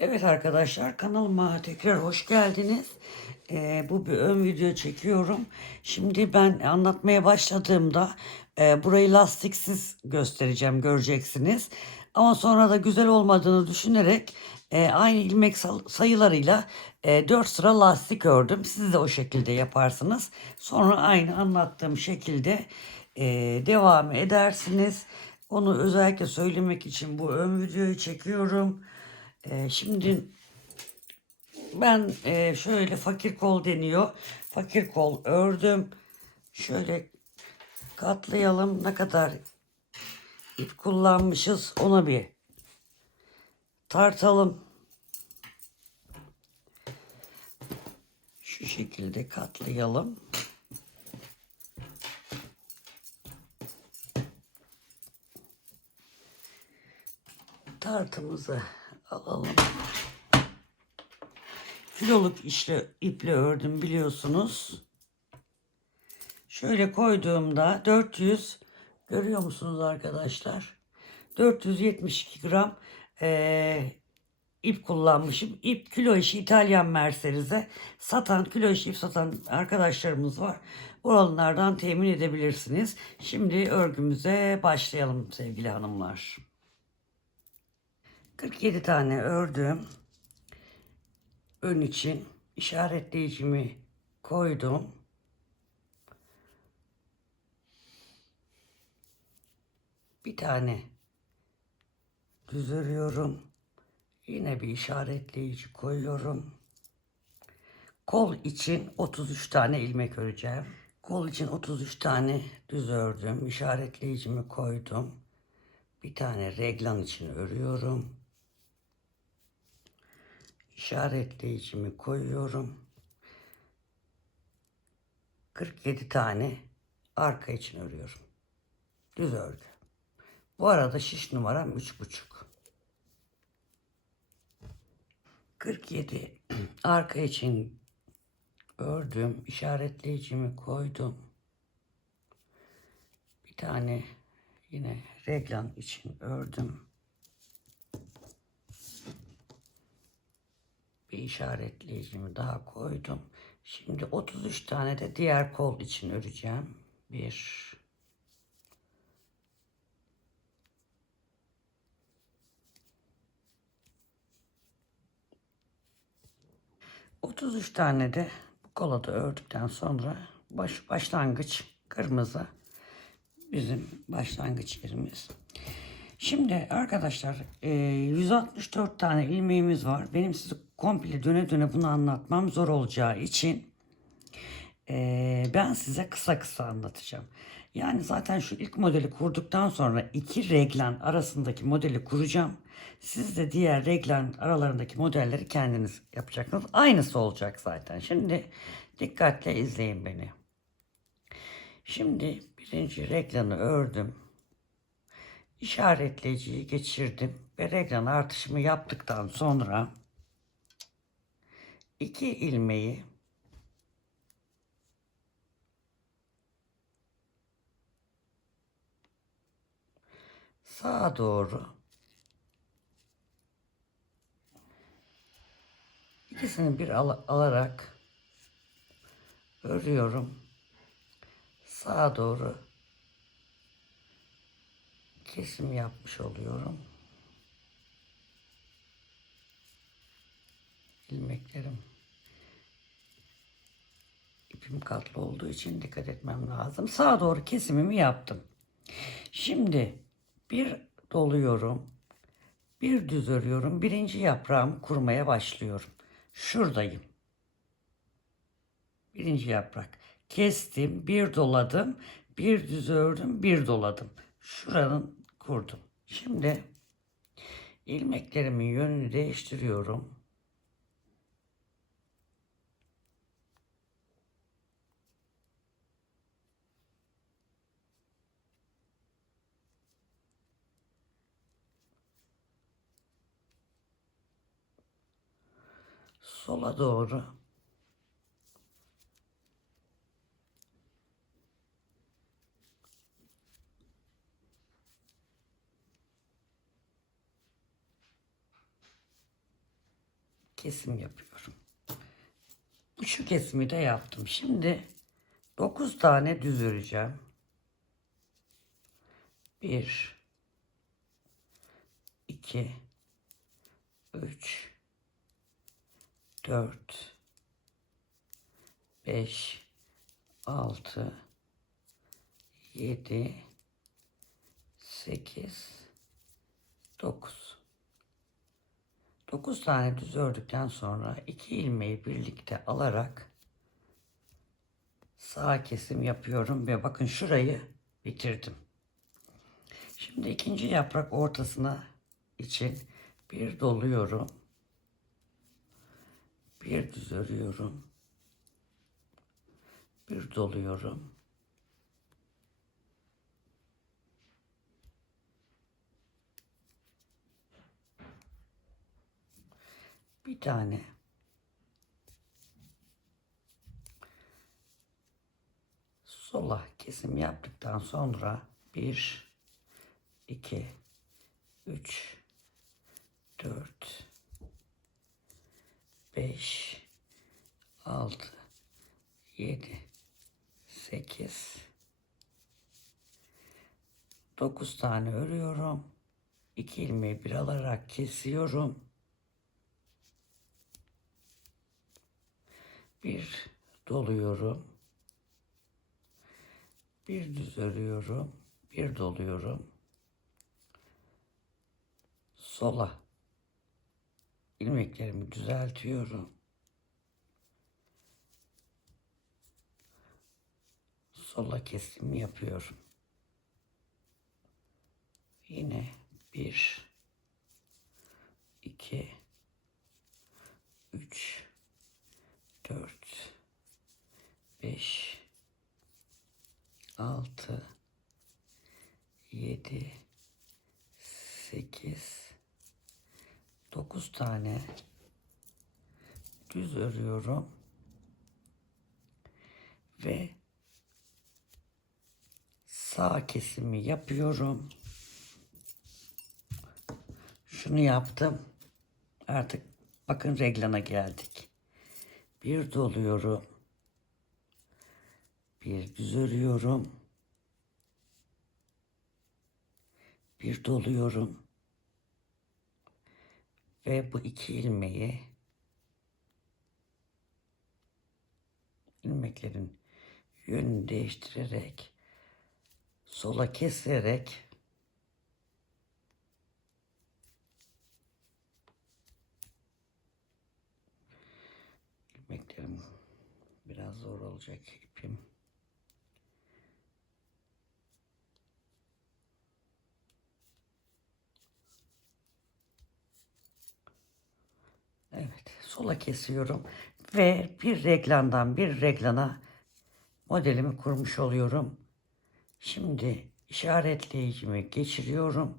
Evet arkadaşlar, kanalıma tekrar hoş geldiniz. Bu bir ön video çekiyorum. Şimdi ben anlatmaya başladığımda burayı lastiksiz göstereceğim, göreceksiniz. Ama sonra da güzel olmadığını düşünerek aynı ilmek sayılarıyla 4 sıra lastik ördüm. Siz de o şekilde yaparsınız. Sonra aynı anlattığım şekilde devam edersiniz. Onu özellikle söylemek için bu ön videoyu çekiyorum. Şimdi ben şöyle fakir kol deniyor. Fakir kol ördüm. Şöyle katlayalım. Ne kadar ip kullanmışız ona bir tartalım. Şu şekilde katlayalım. Tartımızı alalım. Kiloluk iple ördüm biliyorsunuz. Şöyle koyduğumda 400, görüyor musunuz arkadaşlar? 472 gram ip kullanmışım. İp kilo işi İtalyan Mercedes'e satan, kilo işi ip satan arkadaşlarımız var. Oralardan temin edebilirsiniz. Şimdi örgümüze başlayalım sevgili hanımlar. 47 tane ördüm. Ön için işaretleyicimi koydum. Bir tane düz örüyorum. Yine bir işaretleyici koyuyorum. Kol için 33 tane ilmek öreceğim. Kol için 33 tane düz ördüm. İşaretleyicimi koydum. Bir tane reglan için örüyorum. İşaretleyicimi koyuyorum. 47 tane arka için örüyorum. Düz örgü. Bu arada şiş numaram 3,5. 47 arka için ördüm. İşaretleyicimi koydum. Bir tane yine reglan için ördüm. Bir işaretleyicimi daha koydum. Şimdi 33 tane de diğer kol için öreceğim. 1 33 tane de bu kola da ördükten sonra başlangıç kırmızı bizim başlangıç yerimiz. Şimdi arkadaşlar 164 tane ilmeğimiz var. Benim size komple döne döne bunu anlatmam zor olacağı için ben size kısa kısa anlatacağım. Yani zaten şu ilk modeli kurduktan sonra iki reglen arasındaki modeli kuracağım. Siz de diğer reglen aralarındaki modelleri kendiniz yapacaksınız. Aynısı olacak zaten. Şimdi dikkatle izleyin beni. Şimdi birinci reglanı ördüm. İşaretleyiciyi geçirdim. Ve reglan artışımı yaptıktan sonra iki ilmeği sağa doğru, ikisini bir alarak örüyorum. Sağa doğru kesim yapmış oluyorum. İlmeklerim ipim katlı olduğu için dikkat etmem lazım. Sağa doğru kesimimi yaptım. Şimdi bir doluyorum. Bir düz örüyorum. Birinci yaprağımı kurmaya başlıyorum. Şuradayım. Birinci yaprak. Kestim, bir doladım, bir düz ördüm, bir doladım. Şuranın kurdum. Şimdi ilmeklerimin yönünü değiştiriyorum. Sola doğru kesim yapıyorum. Şu kesimi de yaptım. Şimdi 9 tane düz öreceğim. 1 2 3 4 5 6 7 8 9. 9 tane düz ördükten sonra 2 ilmeği birlikte alarak sağ kesim yapıyorum ve bakın şurayı bitirdim. Şimdi ikinci yaprak ortasına için bir doluyorum. Bir düz örüyorum. Bir doluyorum. Bir tane sola kesim yaptıktan sonra 1 2 3 4 5 6 7 8 9 tane örüyorum. 2 ilmeği bir alarak kesiyorum. Bir doluyorum. Bir düz örüyorum. Bir doluyorum. Sola ilmeklerimi düzeltiyorum. Sola kesim yapıyorum. Yine 1 2 3 4 5 6 7 8 9 tane düz örüyorum ve sağ kesimi yapıyorum. Şunu yaptım. Artık bakın reglana geldik. Bir doluyorum. Bir düz örüyorum. Bir doluyorum. Ve bu iki ilmeklerin yönünü değiştirerek sola keserek ilmeklerim biraz zor olacak ipim. Evet, sola kesiyorum ve bir reglandan bir reglana modelimi kurmuş oluyorum. Şimdi işaretleyicimi geçiriyorum.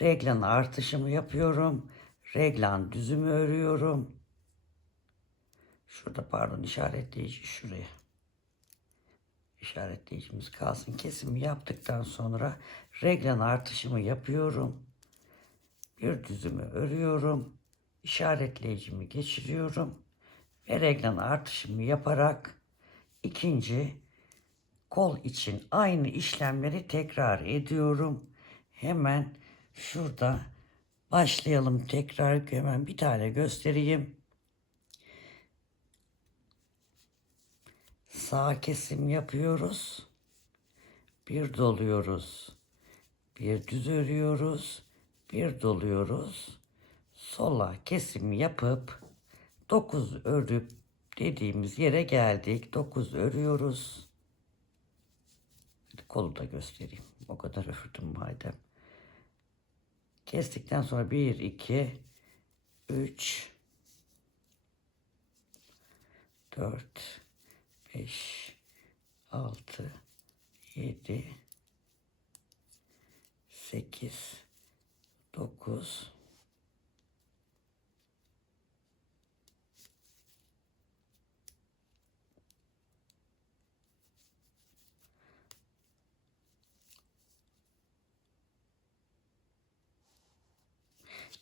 Reglan artışımı yapıyorum. Reglan düzümü örüyorum. Şurada pardon işaretleyici şuraya. İşaretleyicimiz kalsın. Kesimi yaptıktan sonra reglan artışımı yapıyorum. Bir düzümü örüyorum. İşaretleyicimi geçiriyorum. Ve reglan artışımı yaparak ikinci kol için aynı işlemleri tekrar ediyorum. Hemen şurada başlayalım tekrar. Hemen bir tane göstereyim. Sağ kesim yapıyoruz. Bir doluyoruz. Bir düz örüyoruz. Bir doluyoruz. Sola kesim yapıp 9 örüp dediğimiz yere geldik. 9 örüyoruz. Kolu da göstereyim. O kadar ördüm madem. Kestikten sonra 1, 2, 3, 4, 5, 6, 7, 8, 9,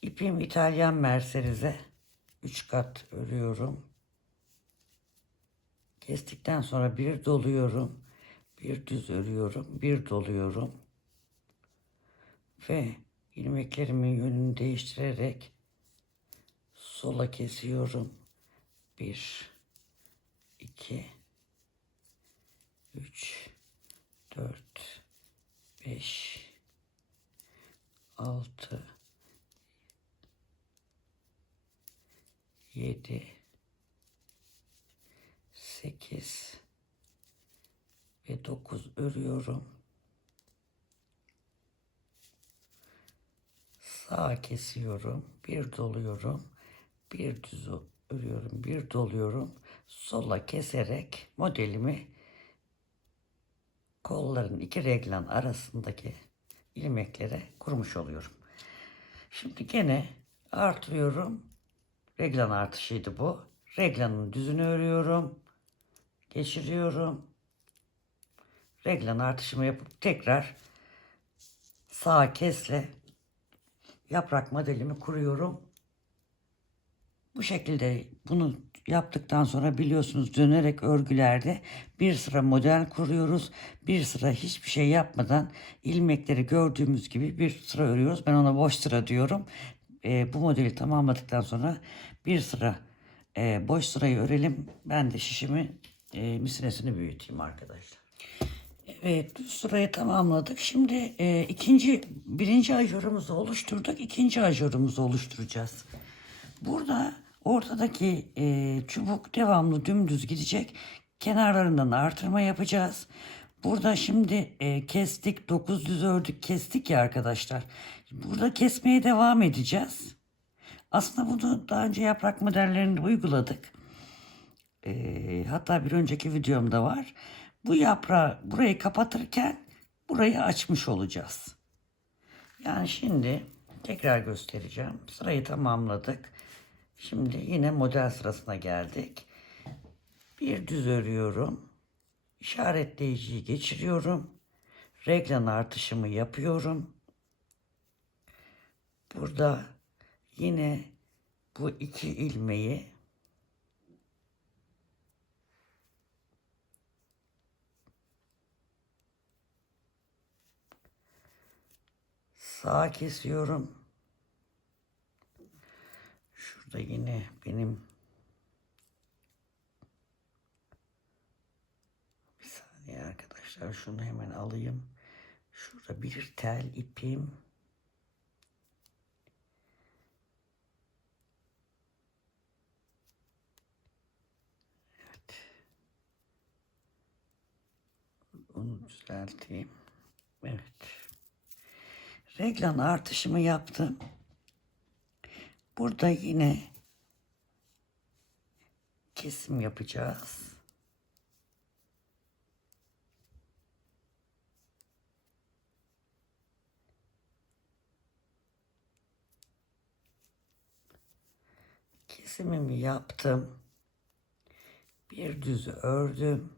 İpim İtalyan Mercerize 3 kat örüyorum. Kestikten sonra bir doluyorum. Bir düz örüyorum. Bir doluyorum. Ve ilmeklerimin yönünü değiştirerek sola kesiyorum. 1, 2, 3, 4, 5, 6, 7, 8 ve 9 örüyorum. Sağa kesiyorum. Bir doluyorum. Bir düz örüyorum. Bir doluyorum. Sola keserek modelimi kolların iki reglan arasındaki ilmeklere kurmuş oluyorum. Şimdi gene artırıyorum. Reglan artışıydı bu. Reglanın düzünü örüyorum. Geçiriyorum. Reglan artışımı yapıp tekrar sağ kesle yaprak modelimi kuruyorum. Bu şekilde bunu yaptıktan sonra biliyorsunuz dönerek örgülerde bir sıra model kuruyoruz. Bir sıra hiçbir şey yapmadan ilmekleri gördüğümüz gibi bir sıra örüyoruz. Ben ona boş sıra diyorum. Bu modeli tamamladıktan sonra bir sıra boş sırayı örelim. Ben de şişimi misinesini büyüteyim arkadaşlar. Evet, düz sırayı tamamladık. Şimdi birinci ajurumuzu oluşturduk. İkinci ajurumuzu oluşturacağız. Burada ortadaki çubuk devamlı dümdüz gidecek. Kenarlarından artırma yapacağız. Burada şimdi kestik. 9 düz ördük. Kestik ya arkadaşlar. Burada kesmeye devam edeceğiz. Aslında bunu daha önce yaprak modellerinde uyguladık. Hatta bir önceki videomda var. Bu yaprağı burayı kapatırken burayı açmış olacağız. Yani şimdi tekrar göstereceğim. Sırayı tamamladık. Şimdi yine model sırasına geldik. Bir düz örüyorum. İşaretleyiciyi geçiriyorum. Reglan artışımı yapıyorum. Burada yine bu iki ilmeği sağa kesiyorum. Şurada yine benim bir saniye arkadaşlar, şunu hemen alayım. Şurada bir tel ipim. Evet. Onu düzelteyim. Evet. Reglan artışımı yaptım. Burada yine kesim yapacağız. Kesimimi yaptım. Bir düz ördüm.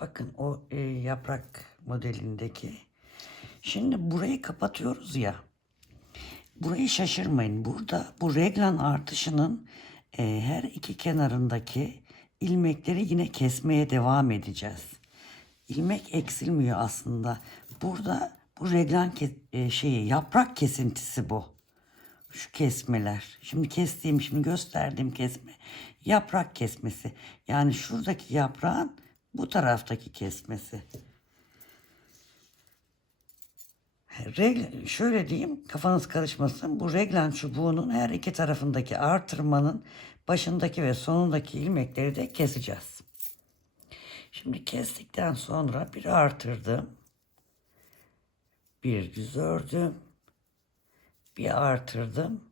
Bakın o yaprak modelindeki. Şimdi burayı kapatıyoruz ya. Burayı şaşırmayın. Burada bu reglan artışının her iki kenarındaki ilmekleri yine kesmeye devam edeceğiz. İlmek eksilmiyor aslında. Burada bu reglan yaprak kesintisi bu. Şu kesmeler. Şimdi gösterdiğim kesme. Yaprak kesmesi. Yani şuradaki yaprağın bu taraftaki kesmesi. Şöyle diyeyim, kafanız karışmasın. Bu reglan çubuğunun her iki tarafındaki artırmanın başındaki ve sonundaki ilmekleri de keseceğiz. Şimdi kestikten sonra bir artırdım. Bir düz ördüm. Bir artırdım.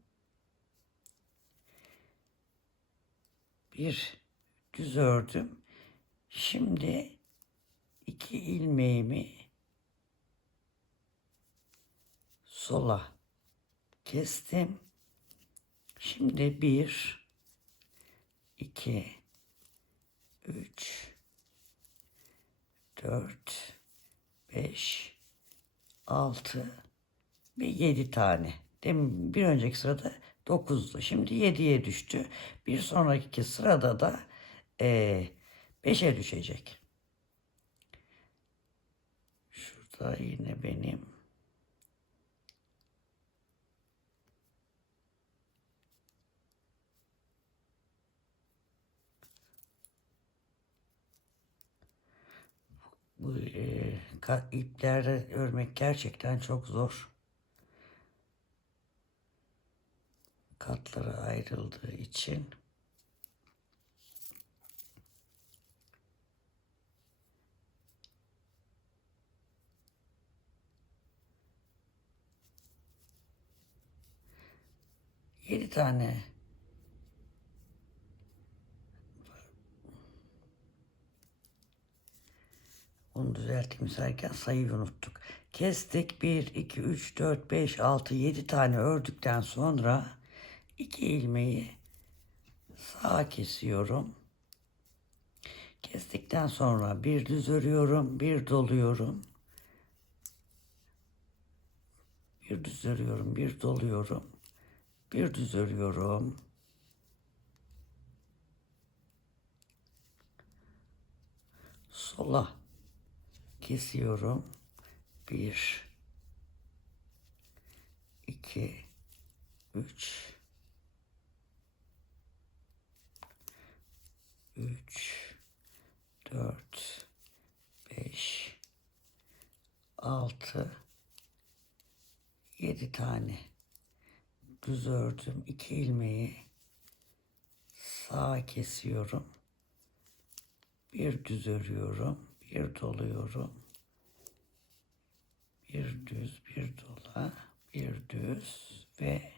Bir düz ördüm. Şimdi iki ilmeğimi sola kestim. Şimdi 1, 2, 3, 4, 5, 6 ve 7 tane. Demin bir önceki sırada 9'du. Şimdi 7'ye düştü. Bir sonraki sırada da 5'e düşecek. Şurada yine benim bu iplerle örmek gerçekten çok zor. Katları ayrıldığı için. Yedi tane onu düzelteyim sayarken sayıyı unuttuk. Kestik. 1, 2, 3, 4, 5, 6, 7 tane ördükten sonra 2 ilmeği sağa kesiyorum. Kestikten sonra bir düz örüyorum, bir doluyorum. Bir düz örüyorum, bir doluyorum. Bir düz örüyorum. Sola kesiyorum. 1, 2, 3, 4, 5, 6, 7 tane düz ördüm. 2 ilmeği sağa kesiyorum. Bir düz örüyorum. Bir doluyorum. Bir düz, bir dola, bir düz ve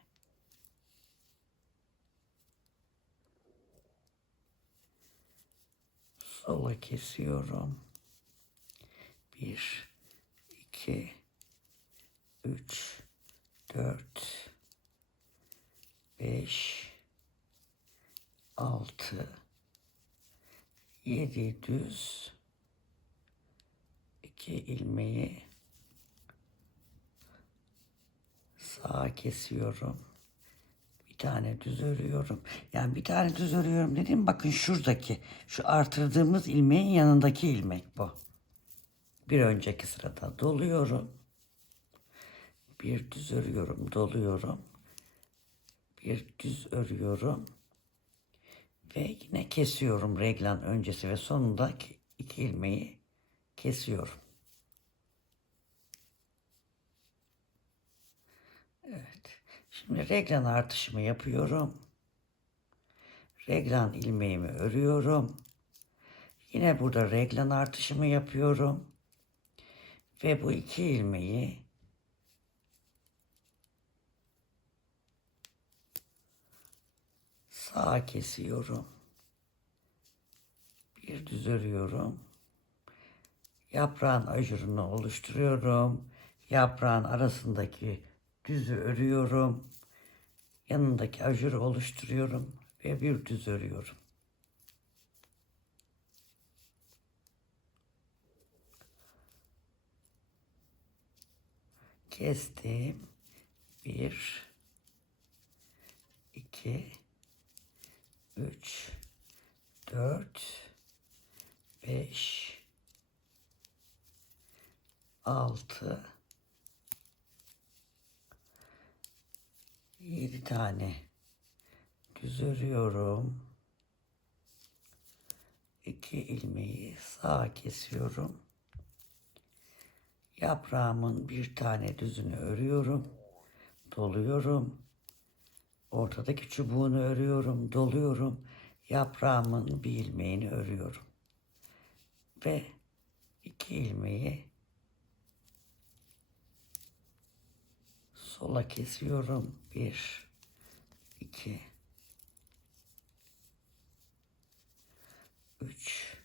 sola kesiyorum. 1, 2, 3, 4, 5, 6, 7 düz, 2 ilmeği sağa kesiyorum. Bir tane düz örüyorum. Yani bir tane düz örüyorum dediğim bakın şuradaki şu artırdığımız ilmeğin yanındaki ilmek bu. Bir önceki sırada doluyorum. Bir düz örüyorum, doluyorum. Bir düz örüyorum. Ve yine kesiyorum reglan öncesi ve sonundaki 2 ilmeği kesiyorum. Evet. Şimdi reglan artışımı yapıyorum. Reglan ilmeğimi örüyorum. Yine burada reglan artışımı yapıyorum. Ve bu 2 ilmeği sağa kesiyorum. Bir düz örüyorum. Yaprağın ajurunu oluşturuyorum. Yaprağın arasındaki düzü örüyorum. Yanındaki ajuru oluşturuyorum ve bir düz örüyorum. Kestim. 1, 2, 3, 4, 5, 6, 7 tane düz örüyorum. 2 ilmeği sağa kesiyorum. Yaprağımın bir tane düzünü örüyorum. Doluyorum. Ortadaki çubuğunu örüyorum. Doluyorum. Yaprağımın bir ilmeğini örüyorum. Ve 2 ilmeği sola kesiyorum. 1, 2, 3,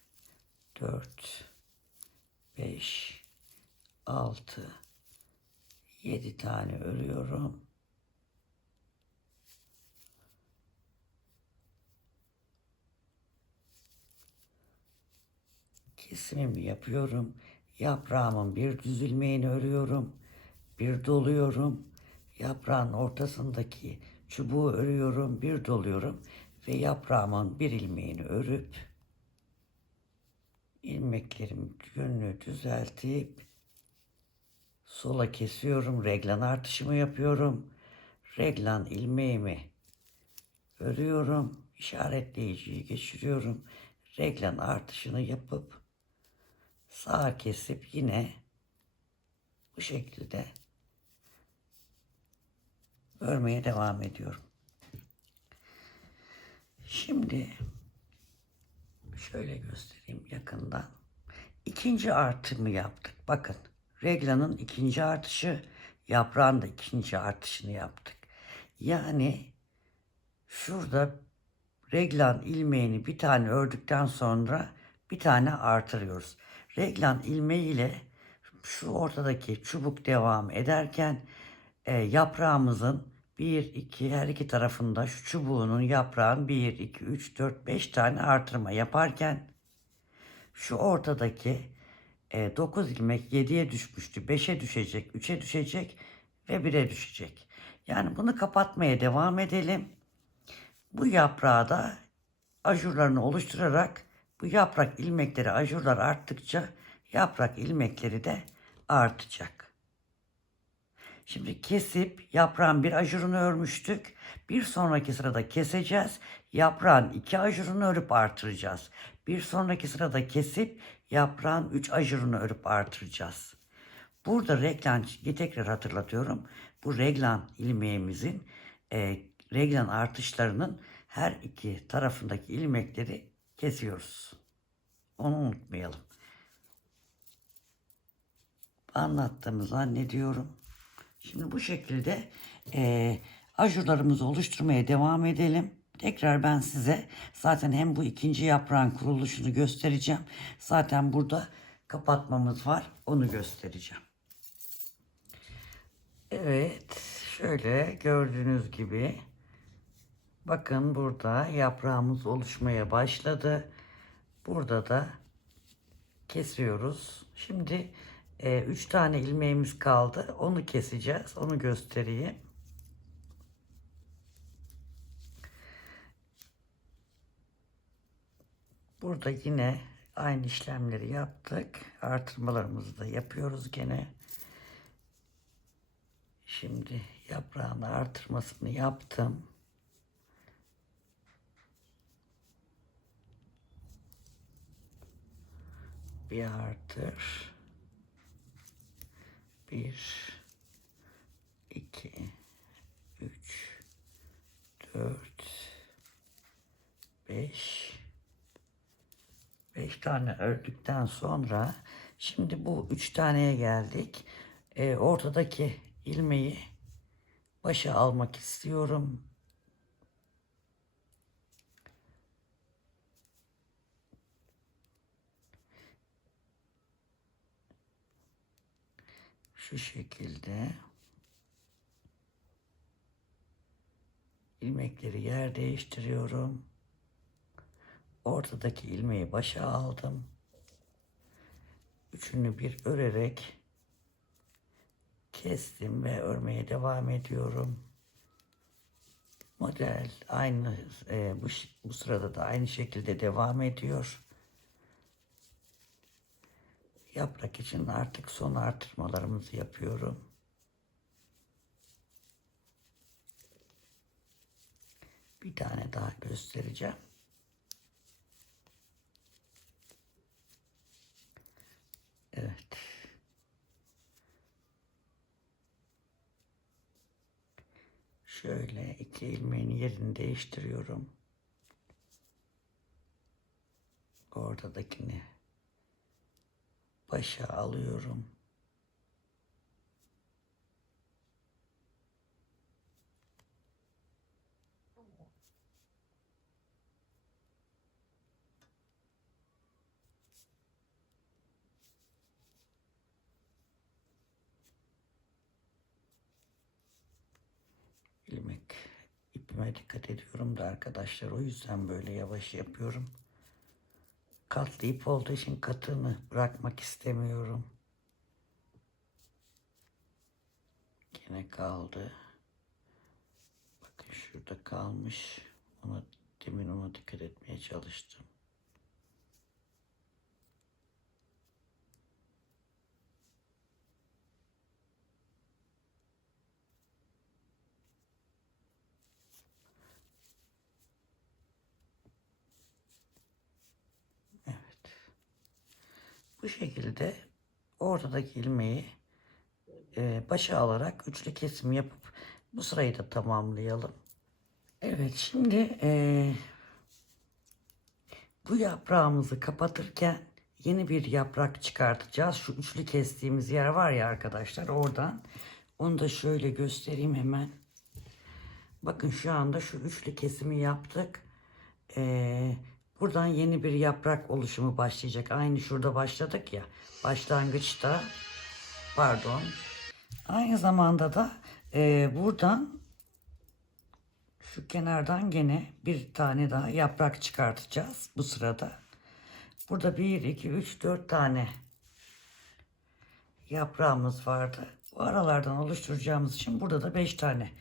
4, 5, 6, 7 tane örüyorum. Kesimimi yapıyorum. Yaprağımın bir düz ilmeğini örüyorum. Bir doluyorum. Yaprağın ortasındaki çubuğu örüyorum, bir doluyorum ve yaprağımın bir ilmeğini örüp ilmeklerimin yönünü düzeltip sola kesiyorum. Reglan artışımı yapıyorum. Reglan ilmeğimi örüyorum. İşaretleyiciyi geçiriyorum. Reglan artışını yapıp sağa kesip yine bu şekilde örmeye devam ediyorum. Şimdi şöyle göstereyim yakından. İkinci artımı yaptık. Bakın, reglanın ikinci artışı, yaprağın da ikinci artışını yaptık. Yani şurada reglan ilmeğini bir tane ördükten sonra bir tane artırıyoruz. Reglan ilmeği ile şu ortadaki çubuk devam ederken yaprağımızın 1, 2 her iki tarafında şu çubuğunun yaprağın 1, 2, 3, 4, 5 tane artırma yaparken şu ortadaki 9 ilmek 7'ye düşmüştü. 5'e düşecek, 3'e düşecek ve 1'e düşecek. Yani bunu kapatmaya devam edelim. Bu yaprağı da ajurlarını oluşturarak bu yaprak ilmekleri ajurlar arttıkça yaprak ilmekleri de artacak. Şimdi kesip yaprağın bir ajurunu örmüştük. Bir sonraki sırada keseceğiz. Yaprağın 2 ajurunu örüp artıracağız. Bir sonraki sırada kesip yaprağın 3 ajurunu örüp artıracağız. Burada reglan, tekrar hatırlatıyorum. Bu reglan ilmeğimizin reglan artışlarının her iki tarafındaki ilmekleri kesiyoruz. Onu unutmayalım. Anlattığımı zannediyorum. Şimdi bu şekilde ajurlarımızı oluşturmaya devam edelim. Tekrar ben size zaten hem bu ikinci yaprağın kuruluşunu göstereceğim. Zaten burada kapatmamız var. Onu göstereceğim. Evet, şöyle gördüğünüz gibi bakın burada yaprağımız oluşmaya başladı. Burada da kesiyoruz. Şimdi 3 tane ilmeğimiz kaldı. Onu keseceğiz. Onu göstereyim. Burada yine aynı işlemleri yaptık. Artırmalarımızı da yapıyoruz gene. Şimdi yaprağın artırmasını yaptım. Bir artır. 1, 2, 3, 4, 5 tane ördükten sonra şimdi bu 3 taneye geldik. Ortadaki ilmeği başa almak istiyorum. Şu şekilde ilmekleri yer değiştiriyorum. Ortadaki ilmeği başa aldım. Üçünü bir örerek kestim ve örmeye devam ediyorum. Model aynı bu sırada da aynı şekilde devam ediyor. Yaprak için artık son artırmalarımızı yapıyorum. Bir tane daha göstereceğim. Evet. Şöyle 2 ilmeğin yerini değiştiriyorum. Ortadakini başa alıyorum. İlmek ipime dikkat ediyorum da arkadaşlar, o yüzden böyle yavaş yapıyorum. Katlı ip olduğu için katını bırakmak istemiyorum. Yine kaldı. Bakın Şurada kalmış. Ona dikkat etmeye çalıştım. Evet. Bu şekilde ortadaki ilmeği başa alarak üçlü kesim yapıp bu sırayı da tamamlayalım. Evet, şimdi bu yaprağımızı kapatırken yeni bir yaprak çıkartacağız. Şu üçlü kestiğimiz yer var ya arkadaşlar, oradan. Onu da şöyle göstereyim hemen. Bakın şu anda şu üçlü kesimi yaptık. Buradan yeni bir yaprak oluşumu başlayacak. Aynı şurada başladık ya. Başlangıçta, pardon. Aynı zamanda da buradan şu kenardan gene bir tane daha yaprak çıkartacağız bu sırada. Burada 1, 2, 3, 4 tane yaprağımız vardı. Bu aralardan oluşturacağımız için burada da 5 tane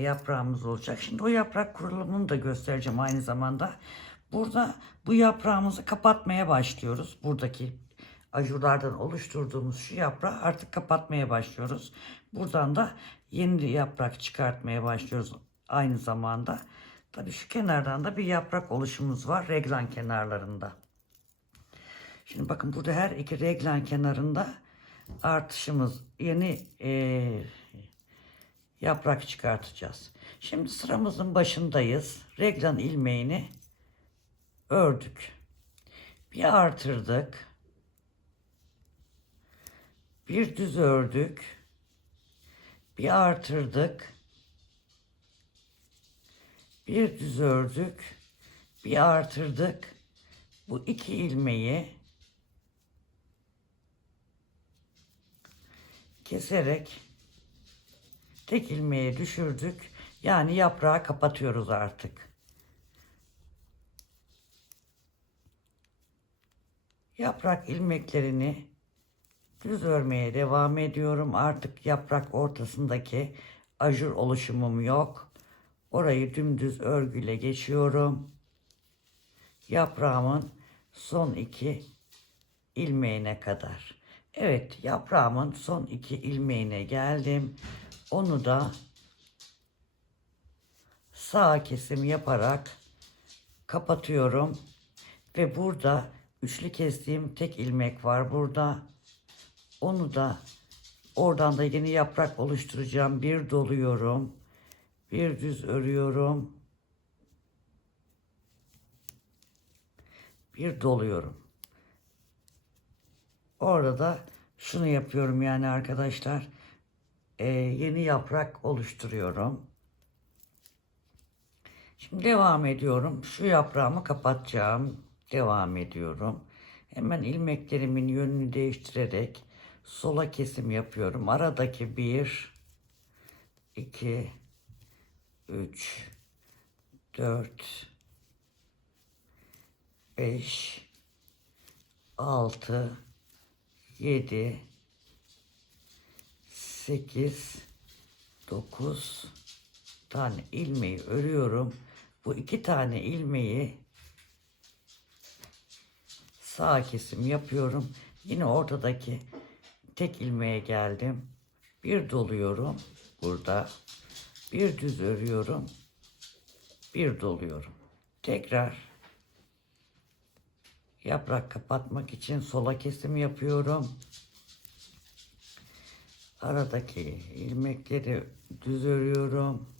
yaprağımız olacak. Şimdi o yaprak kurulumunu da göstereceğim aynı zamanda. Burada bu yaprağımızı kapatmaya başlıyoruz. Buradaki ajurlardan oluşturduğumuz şu yaprağı artık kapatmaya başlıyoruz. Buradan da yeni yaprak çıkartmaya başlıyoruz aynı zamanda. Tabii şu kenardan da bir yaprak oluşumuz var reglan kenarlarında. Şimdi bakın burada her iki reglan kenarında artışımız, yeni yaprak çıkartacağız. Şimdi sıramızın başındayız. Reglan ilmeğini ördük. Bir artırdık. Bir düz ördük. Bir artırdık. Bir düz ördük. Bir artırdık. Bu iki ilmeği keserek tek ilmeğe düşürdük. Yani yaprağı kapatıyoruz artık. Yaprak ilmeklerini düz örmeye devam ediyorum. Artık yaprak ortasındaki ajur oluşumum yok. Orayı dümdüz örgüyle geçiyorum. Yaprağımın son iki ilmeğine kadar. Evet, yaprağımın son iki ilmeğine geldim. Onu da sağ kesim yaparak kapatıyorum. Ve burada üçlü kestiğim tek ilmek var burada. Onu da oradan da yeni yaprak oluşturacağım. Bir doluyorum. Bir düz örüyorum. Bir doluyorum. Orada da şunu yapıyorum yani arkadaşlar. Yeni yaprak oluşturuyorum. Şimdi devam ediyorum. Şu yaprağımı kapatacağım. Devam ediyorum. Hemen ilmeklerimin yönünü değiştirerek sola kesim yapıyorum. Aradaki 1, 2, 3, 4, 5, 6, 7, 8, 9 tane ilmeği örüyorum. Bu iki tane ilmeği sağ kesim yapıyorum. Yine ortadaki tek ilmeğe geldim. Bir doluyorum burada. Bir düz örüyorum. Bir doluyorum. Tekrar yaprak kapatmak için sola kesim yapıyorum. Aradaki ilmekleri düz örüyorum.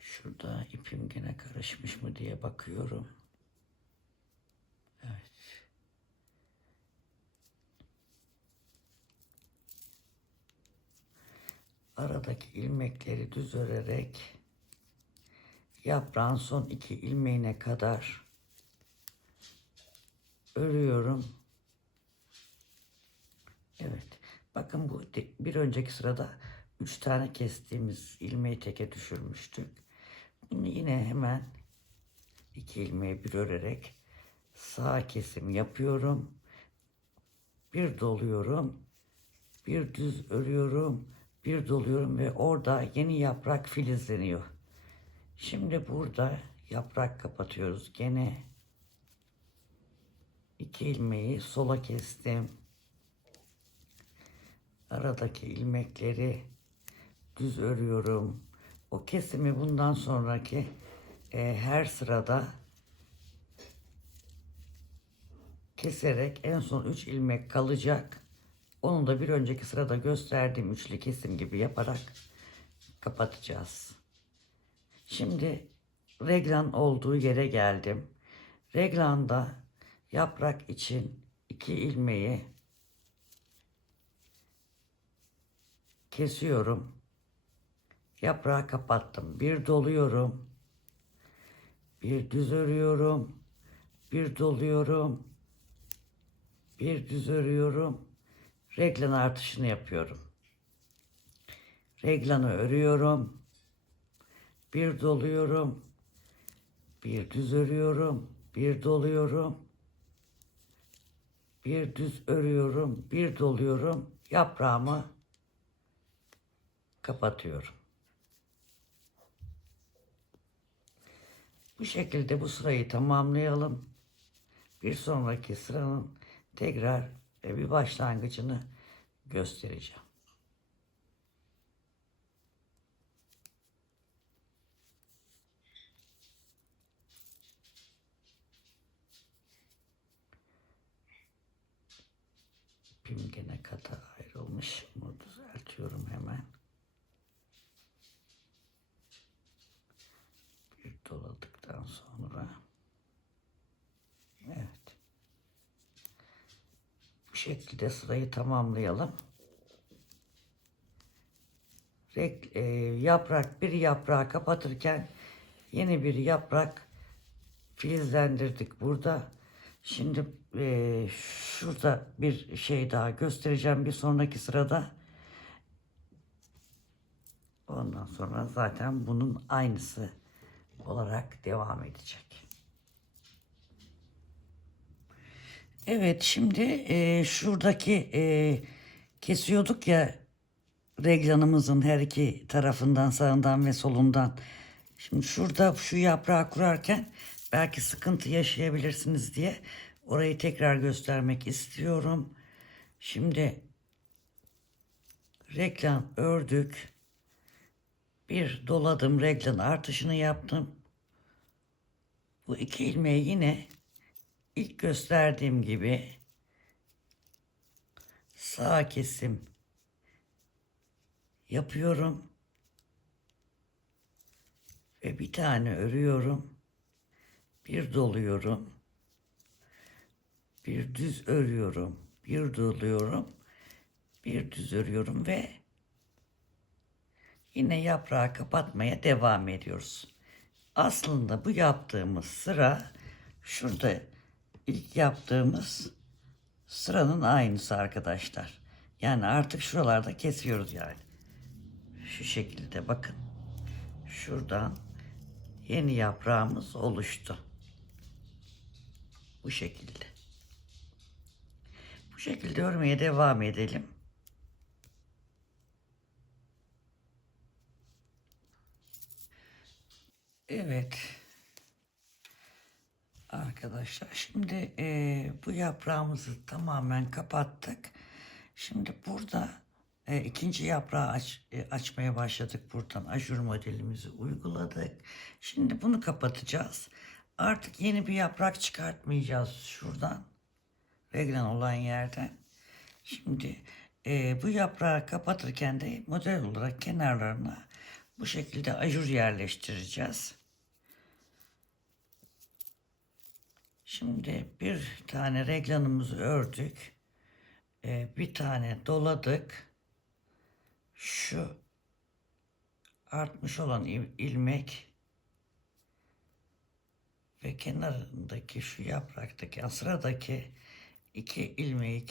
Şurada ipim gene karışmış mı diye bakıyorum. Evet. Aradaki ilmekleri düz örerek yaprağın son iki ilmeğine kadar örüyorum. Evet. Bakın bu bir önceki sırada 3 tane kestiğimiz ilmeği teke düşürmüştük. Bunu yine hemen iki ilmeği bir örerek Sağ kesim yapıyorum. Bir doluyorum. Bir düz örüyorum. Bir doluyorum ve orada yeni yaprak filizleniyor. Şimdi burada yaprak kapatıyoruz. Gene 2 ilmeği sola kestim. Aradaki ilmekleri düz örüyorum. O kesimi bundan sonraki her sırada keserek en son 3 ilmek kalacak. Onu da bir önceki sırada gösterdiğim üçlü kesim gibi yaparak kapatacağız. Şimdi reglan olduğu yere geldim. Reglanda yaprak için 2 ilmeği kesiyorum. Yaprağı kapattım. Bir doluyorum. Bir düz örüyorum. Bir doluyorum. Bir düz örüyorum. Reglan artışını yapıyorum. Reglanı örüyorum. Bir doluyorum. Bir düz örüyorum. Bir doluyorum. Bir düz örüyorum. Bir doluyorum. Yaprağımı kapatıyorum. Bu şekilde bu sırayı tamamlayalım. Bir sonraki sıranın tekrar bir başlangıcını göstereceğim. İpim gene kata ayrılmış. Bunu düzeltiyorum hemen. Bir doladıktan sonra. Evet. Bu şekilde sırayı tamamlayalım. Yaprak bir yaprağı kapatırken yeni bir yaprak filizlendirdik burada. Şimdi şurada bir şey daha göstereceğim bir sonraki sırada. Ondan sonra zaten bunun aynısı olarak devam edecek. Evet, şimdi şuradaki kesiyorduk ya reglanımızın her iki tarafından, sağından ve solundan. Şimdi şurada şu yaprağı kurarken belki sıkıntı yaşayabilirsiniz diye orayı tekrar göstermek istiyorum. Şimdi reglan ördük. Bir doladım, reglan artışını yaptım. Bu 2 ilmeği yine ilk gösterdiğim gibi sağ kesim yapıyorum ve bir tane örüyorum. Bir doluyorum. Bir düz örüyorum. Bir doluyorum. Bir düz örüyorum ve yine yaprağı kapatmaya devam ediyoruz. Aslında bu yaptığımız sıra şurada ilk yaptığımız sıranın aynısı arkadaşlar. Yani artık şuralarda kesiyoruz yani. Şu şekilde bakın. Şuradan yeni yaprağımız oluştu. Bu şekilde. Bu şekilde örmeye devam edelim. Evet. Arkadaşlar şimdi bu yaprağımızı tamamen kapattık. Şimdi burada ikinci yaprağı açmaya başladık. Buradan ajur modelimizi uyguladık. Şimdi bunu kapatacağız. Artık yeni bir yaprak çıkartmayacağız şuradan. Reglan olan yerden. Şimdi bu yaprağı kapatırken de model olarak kenarlarına bu şekilde ajur yerleştireceğiz. Şimdi bir tane reglanımızı ördük. Bir tane doladık. Şu artmış olan ilmek ve kenarındaki şu yapraktaki sıradaki 2 ilmeği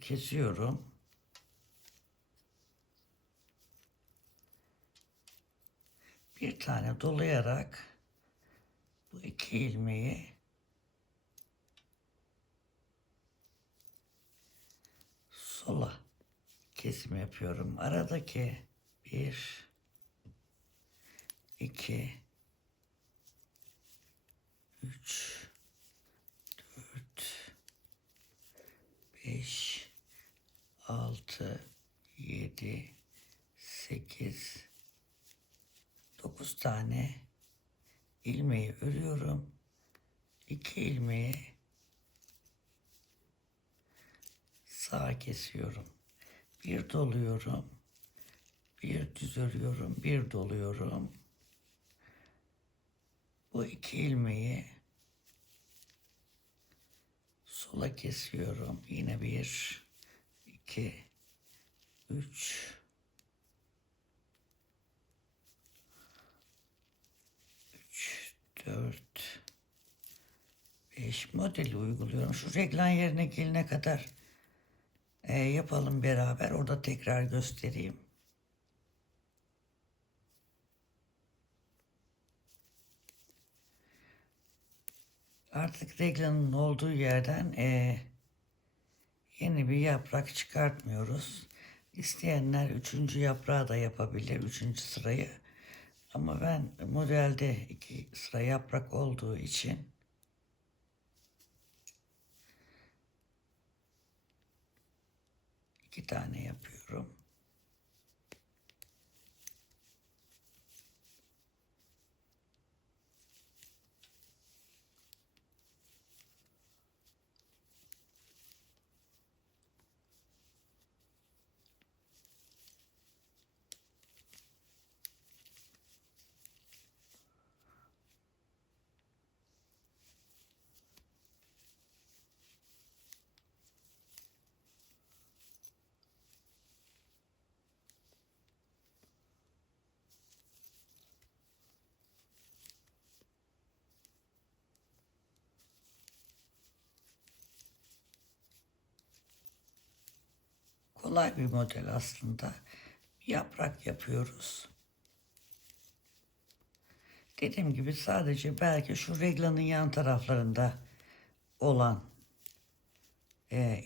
kesiyorum. Bir tane dolayarak bu 2 ilmeği sola kesim yapıyorum. Aradaki 1, 2, 3, 4, 5, 6, 7, 8, 9 tane ilmeği örüyorum. 2 ilmeği sağa kesiyorum. Bir doluyorum. Bir düz örüyorum. Bir doluyorum. Bu 2 ilmeği sola kesiyorum. Yine 1, 2, 3, 4, 5 modeli uyguluyorum. Şu reglan yerine gelene kadar yapalım beraber. Orada tekrar göstereyim. Artık reglanın olduğu yerden yeni bir yaprak çıkartmıyoruz. İsteyenler 3. yaprağı da yapabilir. 3. sırayı. Ama ben modelde 2 sıra yaprak olduğu için iki tane yapıyorum. Kolay bir model aslında. Yaprak yapıyoruz. Dediğim gibi sadece belki şu reglanın yan taraflarında olan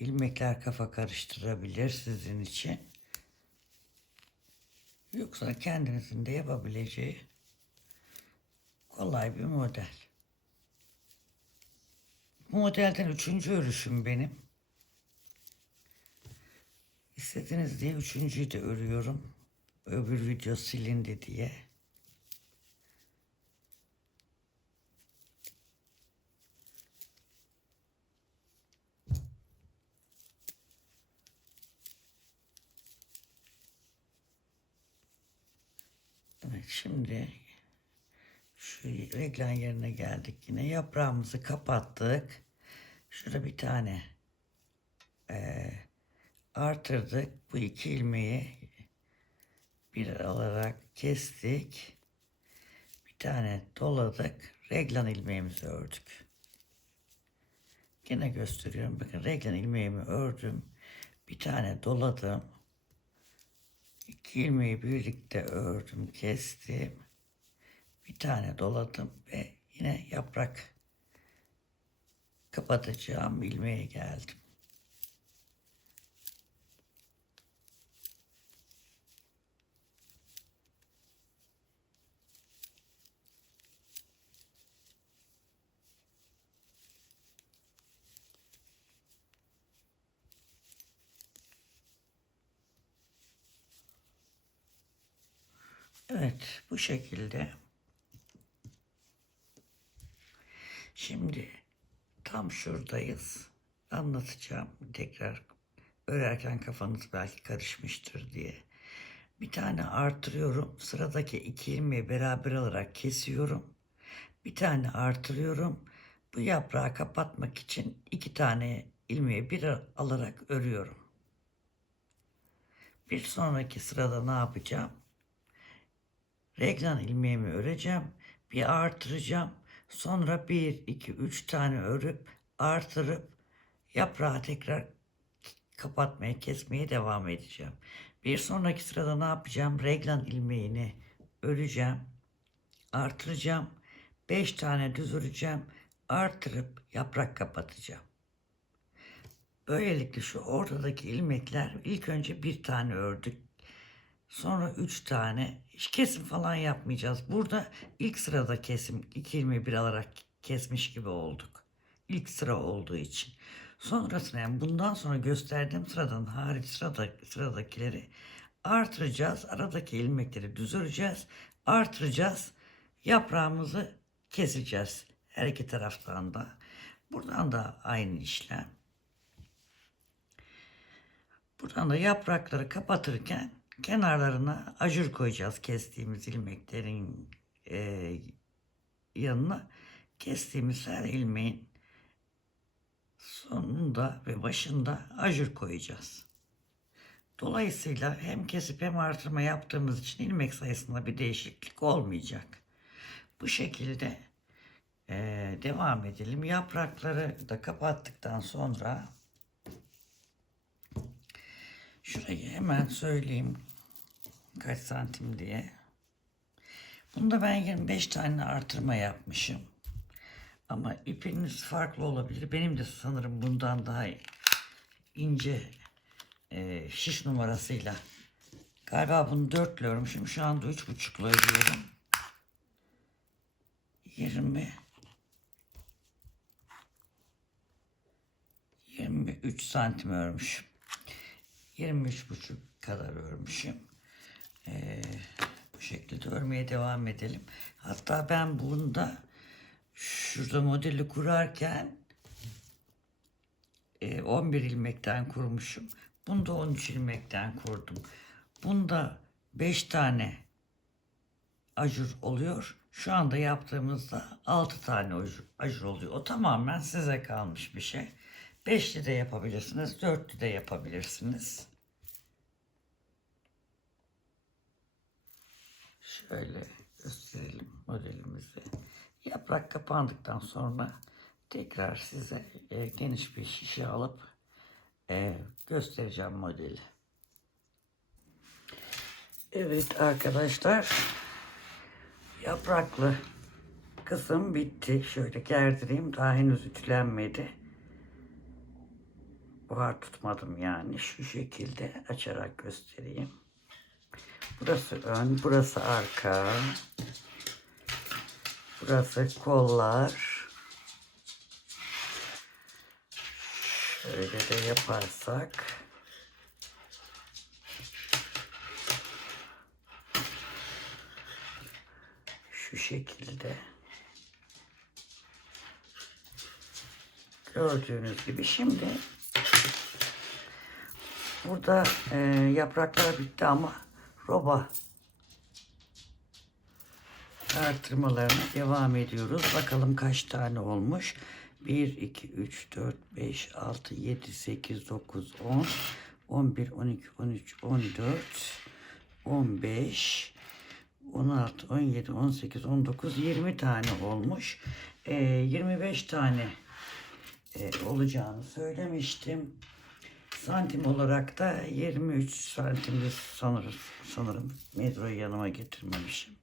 ilmekler kafa karıştırabilir sizin için. Yoksa kendinizin de yapabileceği kolay bir model. Bu modelden 3. örüşüm benim. İstediniz diye 3.'yü de örüyorum. Öbür video silindi diye. Evet, şimdi şu reglan yerine geldik yine. Yaprağımızı kapattık. Şurada bir tane artırdık. Bu 2 ilmeği bir alarak kestik. Bir tane doladık. Reglan ilmeğimizi ördük. Yine gösteriyorum. Bakın reglan ilmeğimi ördüm. Bir tane doladım. 2 ilmeği birlikte ördüm, kestim. Bir tane doladım ve yine yaprak kapatacağım ilmeğe geldim. Evet, bu şekilde. Şimdi tam şuradayız. Anlatacağım tekrar. Örerken kafanız belki karışmıştır diye. Bir tane artırıyorum. Sıradaki 2 ilmeği beraber alarak kesiyorum. Bir tane artırıyorum. Bu yaprağı kapatmak için 2 tane ilmeği bir alarak örüyorum. Bir sonraki sırada ne yapacağım? Reglan ilmeğimi öreceğim. Bir artıracağım. Sonra 1, 2, 3 tane örüp artırıp yaprağı tekrar kapatmaya, kesmeye devam edeceğim. Bir sonraki sırada ne yapacağım? Reglan ilmeğini öreceğim. Artıracağım. 5 tane düz öreceğim. Artırıp yaprak kapatacağım. Böylelikle şu ortadaki ilmekler ilk önce bir tane ördük. Sonra 3 tane. Hiç kesim falan yapmayacağız. Burada ilk sırada kesim 2 ilmeği bir alarak kesmiş gibi olduk. İlk sıra olduğu için. Sonrasında yani bundan sonra gösterdiğim sıradan hariç sıradakileri artıracağız. Aradaki ilmekleri düz öreceğiz. Artıracağız. Yaprağımızı keseceğiz. Her iki taraftan da. Buradan da aynı işlem. Buradan da yaprakları kapatırken kenarlarına ajur koyacağız kestiğimiz ilmeklerin yanına. Kestiğimiz her ilmeğin sonunda ve başında ajur koyacağız. Dolayısıyla hem kesip hem artırma yaptığımız için ilmek sayısında bir değişiklik olmayacak. Bu şekilde devam edelim. Yaprakları da kapattıktan sonra şurayı hemen söyleyeyim kaç santim diye. Bunda ben 25 tane artırma yapmışım. Ama ipiniz farklı olabilir. Benim de sanırım bundan daha ince şiş numarasıyla. Galiba bunu 4'le örmüşüm. Şu anda 3,5'la örüyorum. 23 santim örmüşüm. 23,5 kadar örmüşüm. Bu şekilde örmeye devam edelim. Hatta ben bunda şurada modeli kurarken 11 ilmekten kurmuşum. Bunda 13 ilmekten kurdum. Bunda 5 tane ajur oluyor. Şu anda yaptığımızda 6 tane ajur oluyor. O tamamen size kalmış bir şey. 5'li de yapabilirsiniz, 4'lü de yapabilirsiniz. Şöyle gösterelim modelimizi. Yaprak kapandıktan sonra tekrar size geniş bir şişe alıp göstereceğim modeli. Evet arkadaşlar, yapraklı kısım bitti. Şöyle gerdireyim, daha henüz ütülenmedi. Buhar tutmadım yani. Şu şekilde açarak göstereyim. Burası ön, burası arka. Burası kollar. Şöyle de yaparsak. Şu şekilde. Gördüğünüz gibi şimdi burada yapraklar bitti ama roba artırmalarına devam ediyoruz. Bakalım kaç tane olmuş. 1, 2, 3, 4, 5, 6, 7, 8, 9, 10, 11, 12, 13, 14, 15, 16, 17, 18, 19, 20 tane olmuş. 25 tane olacağını söylemiştim. Santim olarak da 23 santimde sanırım metroyu yanıma getirmemişim.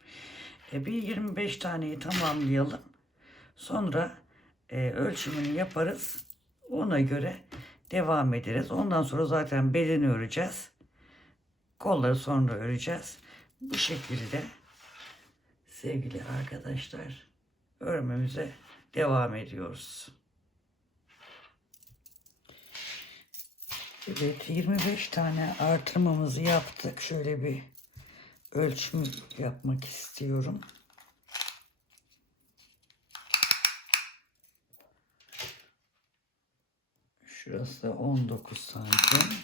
Bir 25 taneyi tamamlayalım. Sonra ölçümünü yaparız. Ona göre devam ederiz. Ondan sonra zaten bedeni öreceğiz. Kolları sonra öreceğiz. Bu şekilde sevgili arkadaşlar örmemize devam ediyoruz. Evet, 25 tane artırmamızı yaptık. Şöyle bir ölçüm yapmak istiyorum. Şurası 19 santim.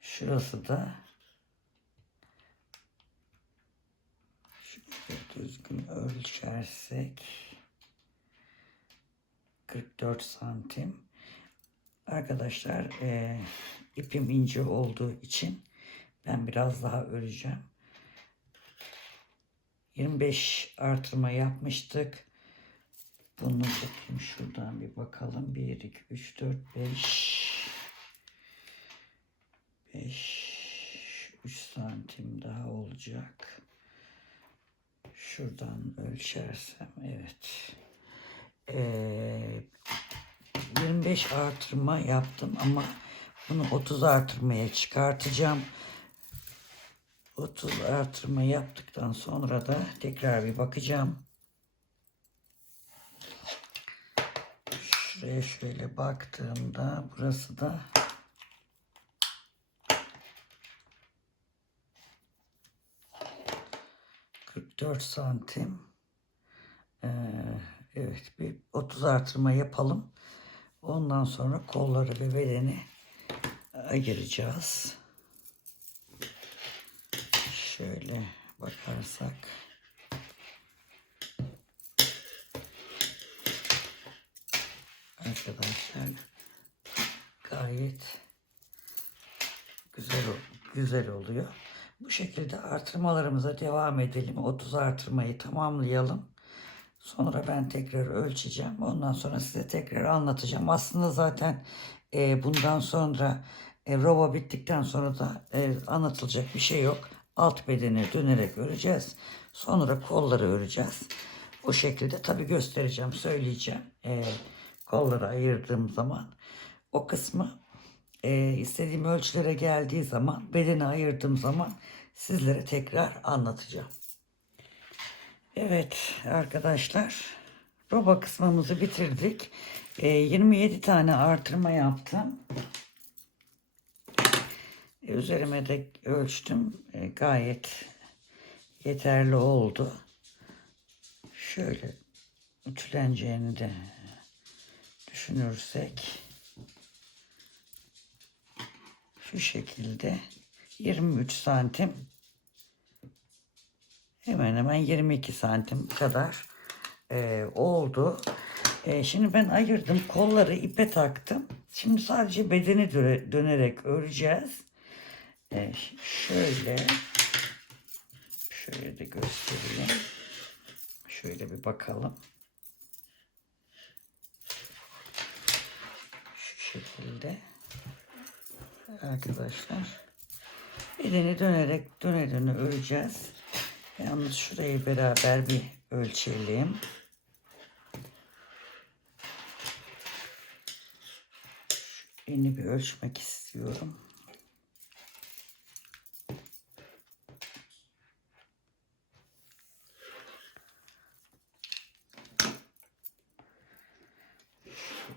Şurası da şöyle düzgün ölçersek 44 santim. Arkadaşlar ipim ince olduğu için ben biraz daha öreceğim. 25 artırma yapmıştık. Bunu bakayım şuradan bir bakalım. 1, 2, 3, 4, 5. 3 santim daha olacak. Şuradan ölçersem evet. 25 artırma yaptım ama bunu 30 artırmaya çıkartacağım. 30 artırma yaptıktan sonra da tekrar bir bakacağım. Şuraya şöyle baktığımda burası da 44 santim. Evet, bir 30 artırma yapalım. Ondan sonra kolları ve bedeni ayıracağız. Şöyle bakarsak arkadaşlar gayet güzel oluyor. Bu şekilde artırmalarımıza devam edelim. 30 artırmayı tamamlayalım. Sonra ben tekrar ölçeceğim. Ondan sonra size tekrar anlatacağım. Aslında zaten bundan sonra roba bittikten sonra da anlatılacak bir şey yok. Alt bedeni dönerek öreceğiz. Sonra kolları öreceğiz. O şekilde tabii göstereceğim, söyleyeceğim. Kolları ayırdığım zaman o kısmı istediğim ölçülere geldiği zaman, bedeni ayırdığım zaman sizlere tekrar anlatacağım. Evet arkadaşlar, roba kısmımızı bitirdik. 27 tane artırma yaptım. Üzerime de ölçtüm. Gayet yeterli oldu. Şöyle ütüleneceğini de düşünürsek şu şekilde 23 santim, hemen hemen 22 santim kadar oldu. Şimdi ben ayırdım. Kolları ipe taktım. Şimdi sadece bedeni dönerek öreceğiz. Şöyle de göstereyim. Şöyle bir bakalım. Şu şekilde arkadaşlar. Bedeni dönerek döne öreceğiz. Yalnız şurayı beraber bir ölçelim. Eni bir ölçmek istiyorum.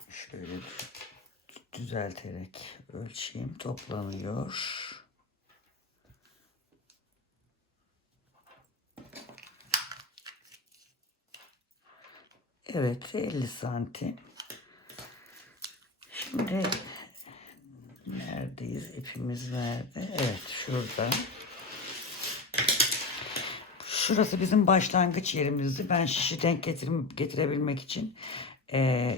Şöyle düzelterek ölçeyim. Toplanıyor. Evet, 50 santim. Şimdi neredeyiz? İpimiz nerede? Evet, şurada. Şurası bizim başlangıç yerimizdi. Ben şişi denk getirebilmek için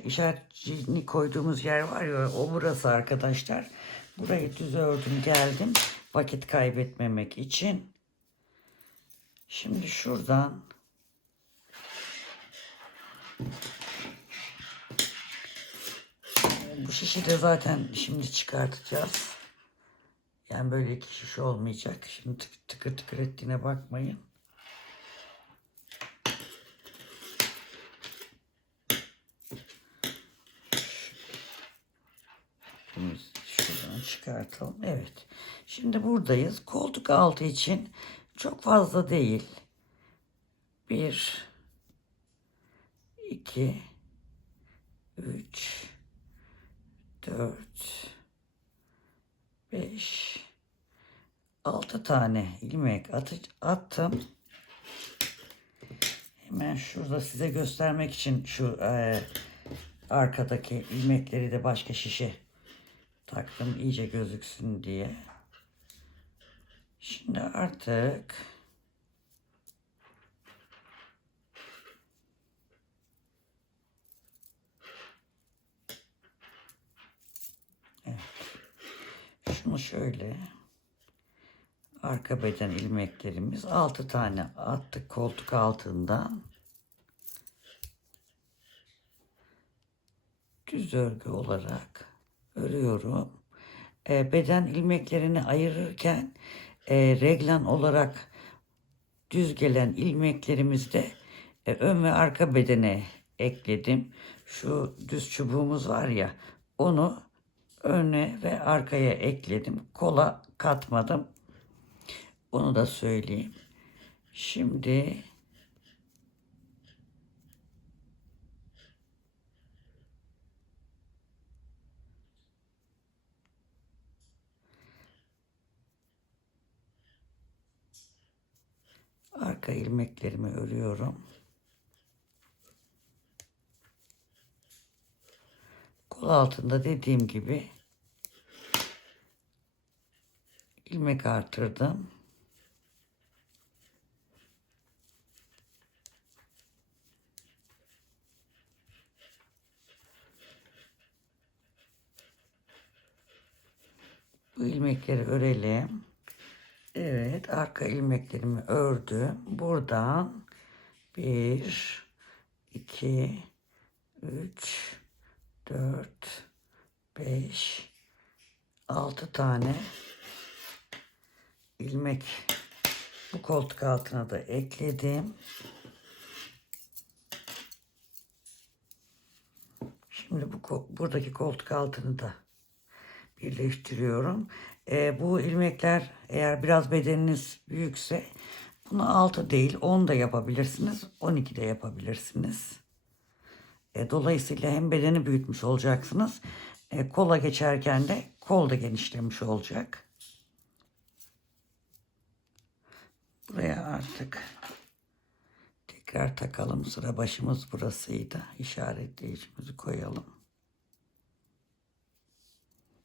işaretini koyduğumuz yer var ya, o burası arkadaşlar. Burayı düz ördüm, geldim. Vakit kaybetmemek için. Şimdi şuradan bu şişi de zaten şimdi çıkartacağız. Yani böyle iki şiş olmayacak. Şimdi tıkır tıkır ettiğine bakmayın. Şuradan çıkartalım. Evet. Şimdi buradayız. Koltuk altı için çok fazla değil. 1, 2, 3, 4, 5, 6 tane ilmek attım. Hemen şurada size göstermek için şu arkadaki ilmekleri de başka şişe taktım, iyice gözüksün diye. Şimdi artık evet, şunu şöyle arka beden ilmeklerimiz 6 tane attık koltuk altından. Düz örgü olarak örüyorum. Beden ilmeklerini ayırırken reglan olarak düz gelen ilmeklerimizde ön ve arka bedene ekledim. şu düz çubuğumuz var ya, onu öne ve arkaya ekledim. Kola katmadım. Onu da söyleyeyim. Şimdi arka ilmeklerimi örüyorum. Kol altında dediğim gibi ilmek artırdım. Bu ilmekleri örelim. Evet, arka ilmeklerimi ördüm. Buradan 1, 2, 3, 4, 5, 6 tane ilmek bu koltuk altına da ekledim. Şimdi buradaki koltuk altını da birleştiriyorum. Bu ilmekler eğer biraz bedeniniz büyükse bunu 6 değil 10 da yapabilirsiniz. 12 de yapabilirsiniz. Dolayısıyla hem bedeni büyütmüş olacaksınız. Kola geçerken de kol da genişlemiş olacak. Buraya artık tekrar takalım. Sıra başımız burasıydı. İşaretleyicimizi koyalım.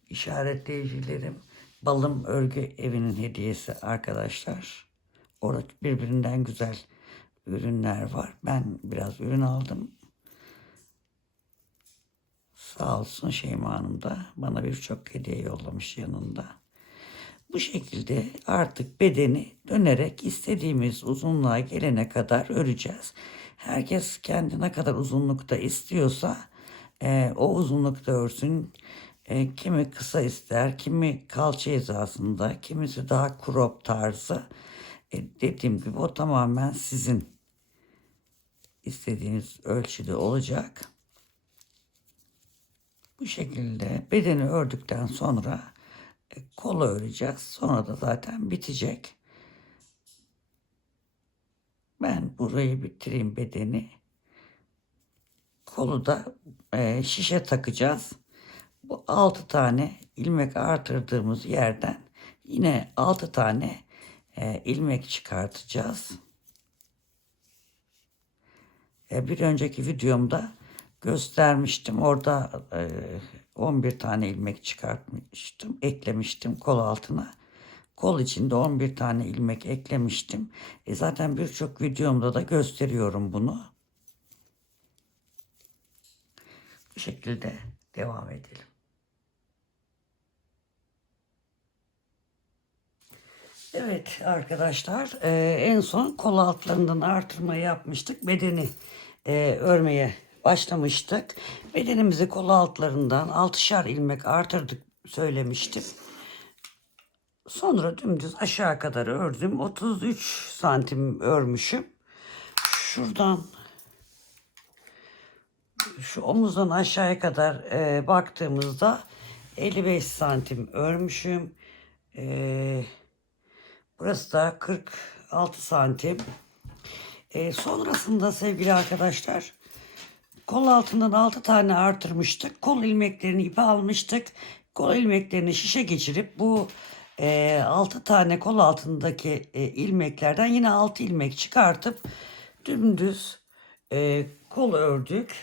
İşaretleyicilerim Balım Örgü Evi'nin hediyesi arkadaşlar. Orada birbirinden güzel ürünler var. Ben biraz ürün aldım. Sağ olsun Şeyma Hanım da bana birçok hediye yollamış yanında. Bu şekilde artık bedeni dönerek istediğimiz uzunluğa gelene kadar öreceğiz. Herkes kendi ne kadar uzunlukta istiyorsa o uzunlukta örsün. Kimi kısa ister, kimi kalça hizasında, kimisi daha crop tarzı. Dediğim gibi o tamamen sizin istediğiniz ölçüde olacak. Bu şekilde bedeni ördükten sonra kolu öreceğiz. Sonra da zaten bitecek. Ben burayı bitireyim bedeni. Kolu da şişe takacağız. Bu 6 tane ilmek artırdığımız yerden yine 6 tane ilmek çıkartacağız. Bir önceki videomda göstermiştim. Orada 11 tane ilmek çıkartmıştım. Eklemiştim kol altına. Kol içinde 11 tane ilmek eklemiştim. Zaten birçok videomda da gösteriyorum bunu. Bu şekilde devam edelim. Evet arkadaşlar, en son kol altlarından artırma yapmıştık. Bedeni örmeye başlamıştık. Bedenimizi kol altlarından 6'şar ilmek artırdık söylemiştim. Sonra dümdüz aşağı kadar ördüm. 33 santim örmüşüm. Şuradan şu omuzdan aşağıya kadar baktığımızda 55 santim örmüşüm. Burası da 46 santim. Sonrasında sevgili arkadaşlar kol altından 6 tane artırmıştık. Kol ilmeklerini ipe almıştık. Kol ilmeklerini şişe geçirip bu 6 tane kol altındaki ilmeklerden yine 6 ilmek çıkartıp dümdüz kol ördük.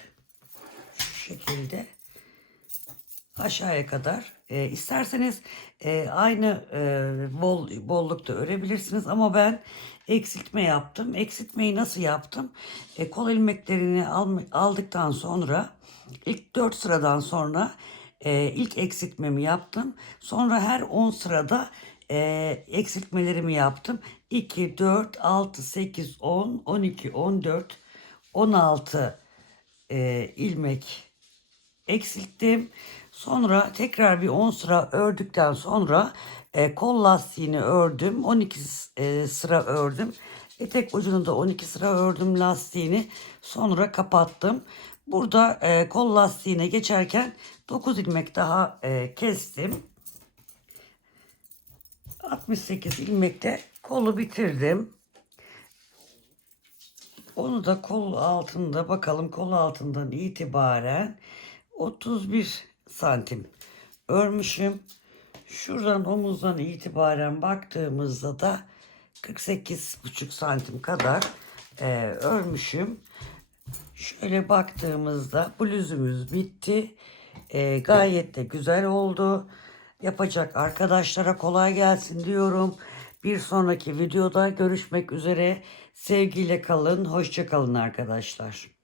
Şu şekilde aşağıya kadar. İsterseniz aynı bollukta örebilirsiniz ama ben eksiltme yaptım. Eksiltmeyi nasıl yaptım? Kol ilmeklerini aldıktan sonra ilk 4 sıradan sonra ilk eksiltmemi yaptım. Sonra her 10 sırada eksiltmelerimi yaptım. 2, 4, 6, 8, 10, 12, 14, 16 ilmek eksilttim. Sonra tekrar bir 10 sıra ördükten sonra kol lastiğini ördüm. 12 sıra ördüm. Etek ucunu da 12 sıra ördüm lastiğini. Sonra kapattım. Burada kol lastiğine geçerken 9 ilmek daha kestim. 68 ilmekte kolu bitirdim. Onu da kol altında, bakalım kol altından itibaren 31 santim örmüşüm. Şuradan omuzdan itibaren baktığımızda da 48,5 santim kadar örmüşüm. Şöyle baktığımızda bluzumuz bitti. Gayet de güzel oldu. Yapacak arkadaşlara kolay gelsin diyorum. Bir sonraki videoda görüşmek üzere. Sevgiyle kalın. Hoşça kalın arkadaşlar.